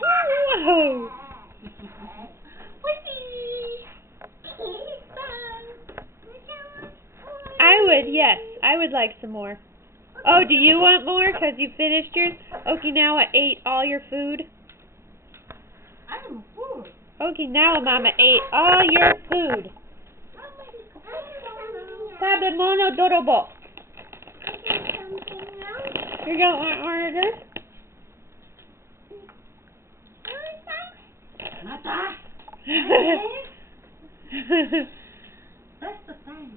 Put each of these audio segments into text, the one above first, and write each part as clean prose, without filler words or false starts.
Whoa. Yes, I would like some more. Oh, do you want more because you finished yours? Okinawa ate all your food? I'm full. Okinawa Mama ate all your food. Tabemono dorobo. You don't want order? Mata. That's the time,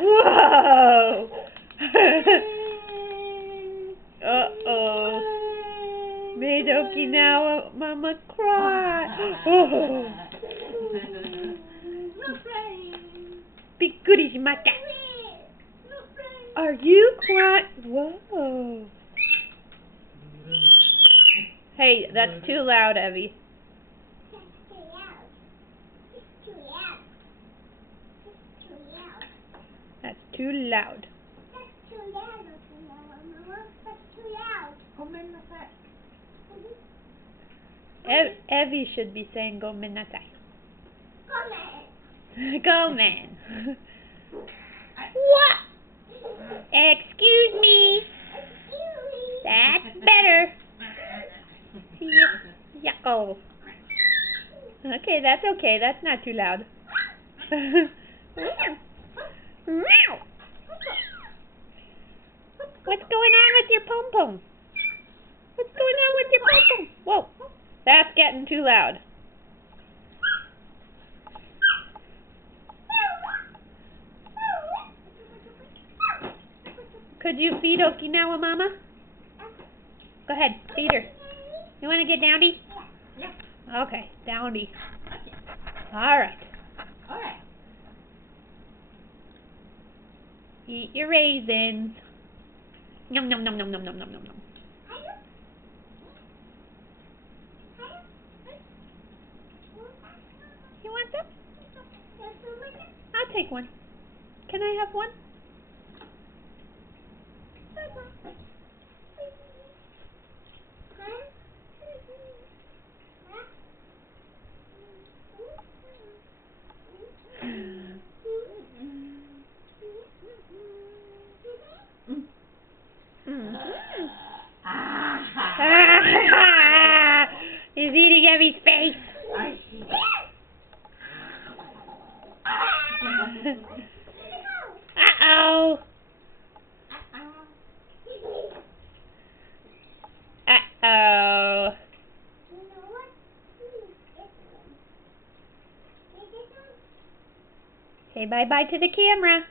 Whoa! Uh-oh. Made Okinawa Mama cry. Oh. Bikkurishimatta. Are you crying? Whoa. Hey, that's too loud, Evie. That's too loud. That's too loud, Mama. That's too loud. Gomenasai. Evie should be saying gomenasai. Gomen. Gomen. What? Excuse me. That's better. Yucko. Okay, that's okay. That's not too loud. What's going on with your pom-pom? What's going on with your pom-pom? Whoa, that's getting too loud. Could you feed Okinawa Mama? Go ahead, feed her. You want to get Downy? Yeah. Okay, Downy. Alright. Alright. Eat your raisins. Yum, yum, yum, yum, yum, yum, yum, yum. You want some? I'll take one. Can I have one? He's eating Evie's face. Uh-oh. Uh-oh. Say bye-bye to the camera.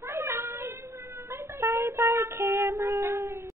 Bye-bye. Bye-bye, camera.